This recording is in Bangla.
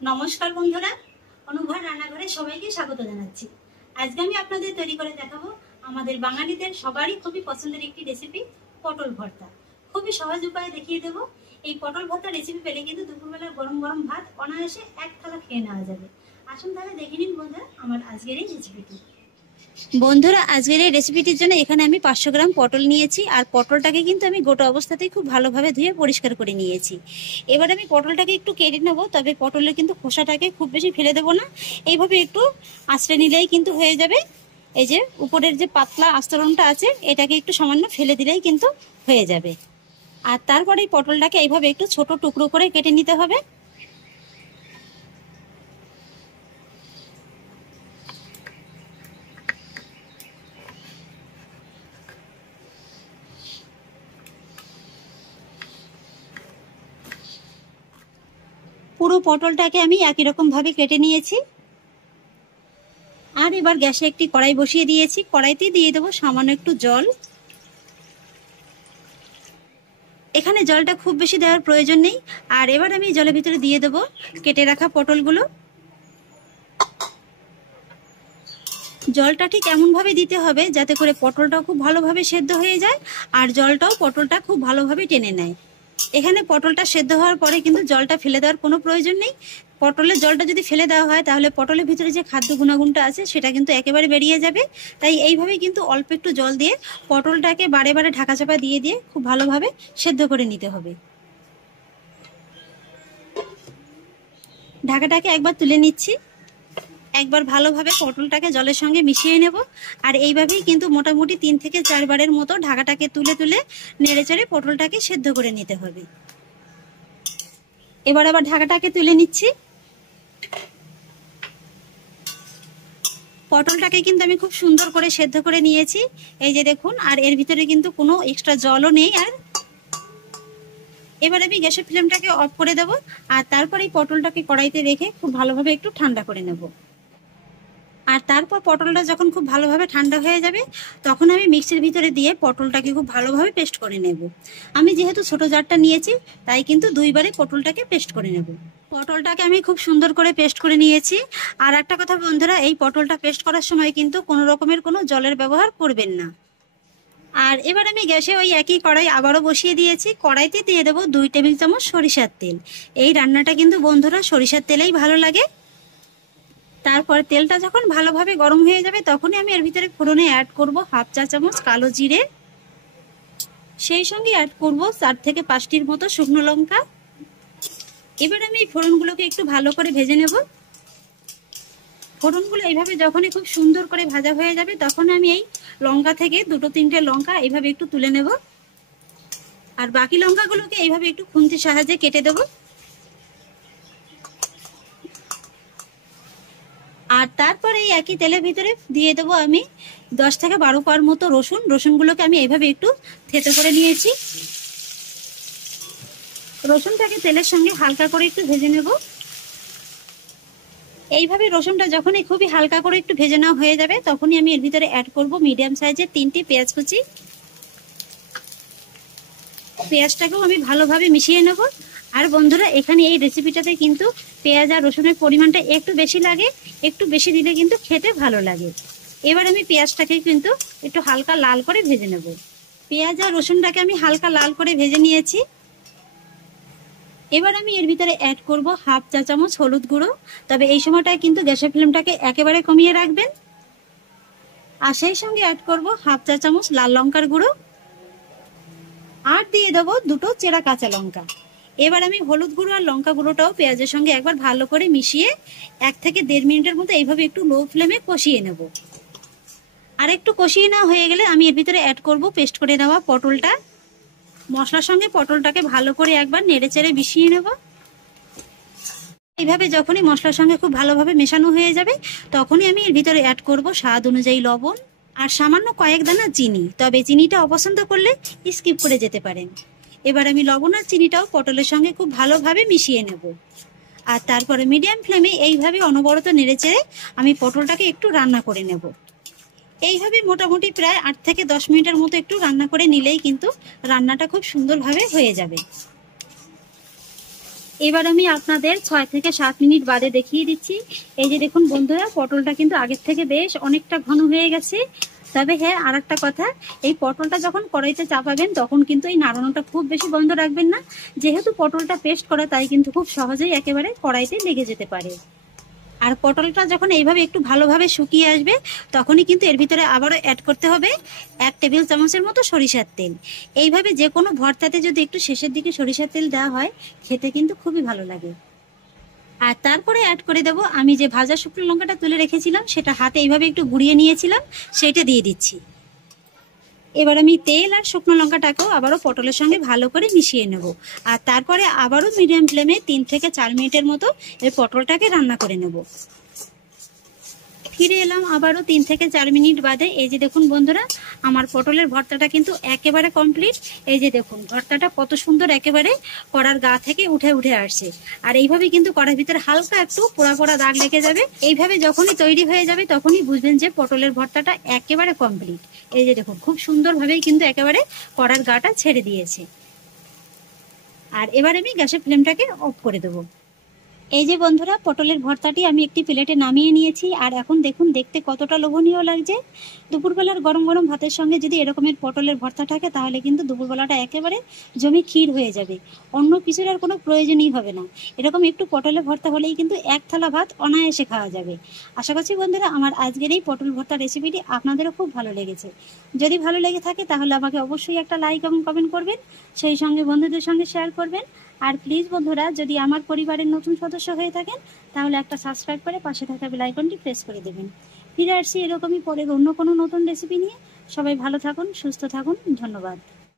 नमस्कार बंधुरा अनुभव रान्नाघरे सबाइके स्वागत जानाच्छि। आजके आमि आपनादेर तैरि करे देखाबो आमादेर बांगालिदेर सबारই खूबই पसंदेर एकटी रेसिपि पटल भर्ता। खूबই सहज उपाये देखिए देब। এই পটল ভর্তা রেসিপি পেলে কিন্তু দুপুরবেলা গরম গরম ভাত অনায়াসে এক থালা খেয়ে নেওয়া যাবে। আসুন তাহলে দেখে নিন বন্ধুরা আমার আজকের এই রেসিপিটি। বন্ধুরা আজকের এই রেসিপিটির জন্য এখানে আমি 500 গ্রাম পটল নিয়েছি আর পটলটাকে কিন্তু আমি গোটা অবস্থাতেই খুব ভালোভাবে ধুয়ে পরিষ্কার করে নিয়েছি। এবার আমি পটলটাকে একটু কেটে নেব, তবে পটলের কিন্তু খোসাটাকে খুব বেশি ফেলে দেব না, এইভাবে একটু আঁচড়ে নিলেই কিন্তু হয়ে যাবে। এই যে উপরের যে পাতলা আস্তরণটা আছে এটাকে একটু সামান্য ফেলে দিলেই কিন্তু হয়ে যাবে। আর তারপরে এই পটলটাকে এইভাবে একটু ছোট টুকরো করে কেটে নিতে হবে। পুরো পটলটাকে আমি একই রকম ভাবে কেটে নিয়েছি। আর এবার গ্যাসে একটি কড়াই বসিয়ে দিয়েছি। কড়াইতে দিয়ে দেবো সামান্য একটু জল। এখানে জলটা খুব বেশি দেওয়ার প্রয়োজন নেই। আর এবার আমি জলের ভিতরে দিয়ে দেবো কেটে রাখা পটলগুলো। জলটা ঠিক এমন ভাবে দিতে হবে যাতে করে পটলটাও খুব ভালোভাবে সেদ্ধ হয়ে যায় আর জলটাও পটলটা খুব ভালোভাবে টেনে নেয়। এখানে পটলটা সেদ্ধ হওয়ার পরে কিন্তু জলটা ফেলে দেওয়ার কোনো প্রয়োজন নেই। পটলের জলটা যদি ফেলে দেওয়া হয় তাহলে পটলের ভিতরে যে খাদ্য গুণাগুণটা আছে সেটা কিন্তু একেবারে বেরিয়ে যাবে। তাই এইভাবে কিন্তু অল্প একটু জল দিয়ে পটলটাকে বারে বারে ঢাকা চাপা দিয়ে দিয়ে খুব ভালোভাবে সেদ্ধ করে নিতে হবে। ঢাকাটাকে একবার তুলে নিচ্ছি। একবার ভালোভাবে পটলটাকে জলের সঙ্গে মিশিয়ে নেব। আর এইভাবেই কিন্তু মোটামুটি 3 থেকে 4 বারের মতো ঢাকাটাকে তুলে তুলে নেড়েচেড়ে পটলটাকে সেদ্ধ করে নিতে হবে। এবার আবার ঢাকাটাকে তুলে নিচ্ছি। পটলটাকে কিন্তু আমি খুব সুন্দর করে সেদ্ধ করে নিয়েছি, এই যে দেখুন। আর এর ভিতরে কিন্তু কোনো এক্সট্রা জলও নেই। আর এবার আমি গ্যাসের ফ্লেমটাকে অফ করে দেব। আর তারপর এই পটলটাকে কড়াইতে রেখে খুব ভালোভাবে একটু ঠান্ডা করে নেব। আর তারপর পটলটা যখন খুব ভালোভাবে ঠান্ডা হয়ে যাবে তখন আমি মিক্সির ভিতরে দিয়ে পটলটাকে খুব ভালোভাবে পেস্ট করে নেব। আমি যেহেতু ছোট জারটা নিয়েছি তাই কিন্তু 2 বারে পটলটাকে পেস্ট করে নেব। পটলটাকে আমি খুব সুন্দর করে পেস্ট করে নিয়েছি। আর একটা কথা বন্ধুরা, এই পটলটা পেস্ট করার সময় কিন্তু কোনো রকমের কোনো জলের ব্যবহার করবেন না। আর এবার আমি গ্যাসে ওই একই কড়াই আবারও বসিয়ে দিয়েছি। কড়াইতে দিয়ে দেবো 2 টেবিল চামচ সরিষার তেল। এই রান্নাটা কিন্তু বন্ধুরা সরিষার তেলেই ভালো লাগে। তারপর তেলটা যখন ভালোভাবে গরম হয়ে যাবে তখনই আমি এর ভিতরে ফোড়নে অ্যাড করব 1/2 চা চামচ কালো জিরে, সেই সঙ্গে অ্যাড করব 4 থেকে 5টির মতো শুকনো লঙ্কা। এবার আমি এই ফোড়নগুলোকে একটু ভালো করে ভেজে নেব। ফোড়নগুলো এইভাবে যখনই খুব সুন্দর করে ভাজা হয়ে যাবে তখন আমি এই লঙ্কা থেকে 2-3টে লঙ্কা এইভাবে একটু তুলে নেব। আর বাকি লঙ্কাগুলোকে এইভাবে একটু খুন্তির সাহায্যে কেটে দেব। আর তারপরে এই একই তেলের ভিতরে দিয়ে দেবো আমি 10 থেকে 12 কোয়ার মতো রসুন। রসুনগুলোকে আমি এইভাবে একটু থেতো করে নিয়েছি। রসুনটাকে তেলের সঙ্গে হালকা করে একটু ভেজে নেব। এইভাবে রসুনটা যখনই খুবই হালকা করে একটু ভেজে নেওয়া হয়ে যাবে তখনই আমি এর ভিতরে অ্যাড করব মিডিয়াম সাইজের 3টি পেঁয়াজ কুচি। পেঁয়াজটাকেও আমি ভালোভাবে মিশিয়ে নেব। আর বন্ধুরা এখানে এই রেসিপিটাতে কিন্তু পেঁয়াজ আর রসুনের পরিমাণটা একটু বেশি লাগে, একটু বেশি দিলে কিন্তু খেতে ভালো লাগে। এবার আমি পেঁয়াজটাকে কিন্তু একটু হালকা লাল করে ভেজে নেব। পেঁয়াজ আর রসুনটাকে আমি হালকা লাল করে ভেজে নিয়েছি। এবার আমি এর ভিতরে অ্যাড করব 1/2 চা চামচ হলুদ গুঁড়ো। তবে এই সময়টায় কিন্তু গ্যাসের ফ্লেমটাকে একেবারে কমিয়ে রাখবেন। আর সেই সঙ্গে অ্যাড করব 1/2 চা চামচ লাল লঙ্কার গুঁড়ো। আর দিয়ে দেবো 2টো চেরা কাঁচা লঙ্কা। এবার আমি হলুদ গুঁড়ো আর লঙ্কা গুঁড়োটাও পেঁয়াজের সঙ্গে একবার ভালো করে মিশিয়ে 1 থেকে 1.5 মিনিটের মতো এইভাবে একটু লো ফ্লেমে কষিয়ে নেব। আর একটু কষিয়ে নেওয়া হয়ে গেলে আমি এর ভিতরে অ্যাড করব পেস্ট করে নেওয়া পটলটা। মশলার সঙ্গে পটলটাকে ভালো করে একবার নেড়েচেড়ে মিশিয়ে নেব। এইভাবে যখনই মশলার সঙ্গে খুব ভালোভাবে মেশানো হয়ে যাবে তখনই আমি এর ভিতরে অ্যাড করব স্বাদ অনুযায়ী লবণ আর সামান্য কয়েক দানা চিনি। তবে চিনিটা অপছন্দ করলে স্কিপ করে যেতে পারেন। এবার আমি লবণ আর চিনিটাও পটলের সঙ্গে খুব ভালোভাবে মিশিয়ে নেব। আর তারপরে মিডিয়াম ফ্লেমে এইভাবে অনবরত নেড়েচেড়ে আমি পটলটাকে একটু রান্না করে নেব। এইভাবে মোটামুটি প্রায় 8 থেকে 10 মিনিটের মতো একটু রান্না করে নিলেই কিন্তু রান্নাটা খুব সুন্দরভাবে হয়ে যাবে। এবার আমি আপনাদের 6 থেকে 7 মিনিট বাদে দেখিয়ে দিচ্ছি। এই যে দেখুন বন্ধুরা, পটলটা কিন্তু আগের থেকে বেশ অনেকটা ঘন হয়ে গেছে। তবে হ্যাঁ, আর একটা কথা, এই পটলটা যখন কড়াইতে চাপাবেন তখন কিন্তু এই নাড়ানোটা খুব বেশি বন্ধ রাখবেন না। যেহেতু পটলটা পেস্ট করা, তাই কিন্তু খুব সহজেই একেবারে কড়াইতে লেগে যেতে পারে। আর পটলটা যখন এইভাবে একটু ভালোভাবে শুকিয়ে আসবে, তখনই কিন্তু এর ভিতরে আবারও অ্যাড করতে হবে 1 টেবিল চামচের মতো সরিষার তেল। এইভাবে যে কোনো ভর্তাতে যদি একটু শেষের দিকে সরিষার তেল দেওয়া হয়, খেতে কিন্তু খুবই ভালো লাগে। আর তারপরে অ্যাড করে দেব আমি যে ভাজা শুকনো লঙ্কাটা তুলে রেখেছিলাম, সেটা হাতে এইভাবে একটু গুঁড়িয়ে নিয়েছিলাম, সেটা দিয়ে দিচ্ছি। এবার আমি তেল আর শুকনো লঙ্কাটাকেও আবারও পটলের সঙ্গে ভালো করে মিশিয়ে নেব। আর তারপরে আবারও মিডিয়াম ফ্লেমে 3 থেকে 4 মিনিটের মতো এই পটলটাকে রান্না করে নেব। ফিরে এলাম আবারও 3 থেকে 4 মিনিট বাদে। এই যে দেখুন বন্ধুরা, আমার পটলের ভর্তাটা কিন্তু একেবারে কমপ্লিট। এই যে দেখুন ভর্তাটা কত সুন্দর একেবারে কড়ার গা থেকে উঠে উঠে আসছে। আর এইভাবে কিন্তু কড়ার ভিতরে হালকা একটু পোড়া পোড়া দাগ লেগে যাবে। এইভাবে যখনই তৈরি হয়ে যাবে তখনই বুঝবেন যে পটলের ভর্তাটা একেবারে কমপ্লিট। এই যে দেখুন খুব সুন্দরভাবেই কিন্তু একেবারে কড়ার গাটা ছেড়ে দিয়েছে। আর এবার আমি গ্যাসের ফ্লেমটাকে অফ করে দেবো। এই যে বন্ধুরা, পটলের ভর্তাটি আমি একটি প্লেটে নামিয়ে নিয়েছি। আর এখন দেখুন দেখতে কতটা লোভনীয় লাগছে। দুপুরবেলার গরম গরম ভাতের সঙ্গে যদি এরকমের পটলের ভর্তা থাকে, তাহলে কিন্তু দুপুরবেলাটা একেবারে জমে ক্ষীর হয়ে যাবে। অন্য কিছুর আর কোনো প্রয়োজনই হবে না। এরকম একটু পটলের ভর্তা হলেই কিন্তু 1 থালা ভাত অনায়াসে খাওয়া যাবে। আশা করছি বন্ধুরা, আমার আজকের এই পটল ভর্তা রেসিপিটি আপনাদেরও খুব ভালো লেগেছে। যদি ভালো লেগে থাকে তাহলে আমাকে অবশ্যই একটা লাইক এবং কমেন্ট করবেন, সেই সঙ্গে বন্ধুদের সঙ্গে শেয়ার করবেন। আর প্লিজ বন্ধুরা, যদি আমার পরিবারের নতুন সদস্য হয়ে থাকেন, তাহলে একটা সাবস্ক্রাইব করে পাশে থাকা বেল আইকনটি প্রেস করে দেবেন। ফিরে আসছি এরকমই পরের অন্য কোনো নতুন রেসিপি নিয়ে। সবাই ভালো থাকুন, সুস্থ থাকুন, ধন্যবাদ।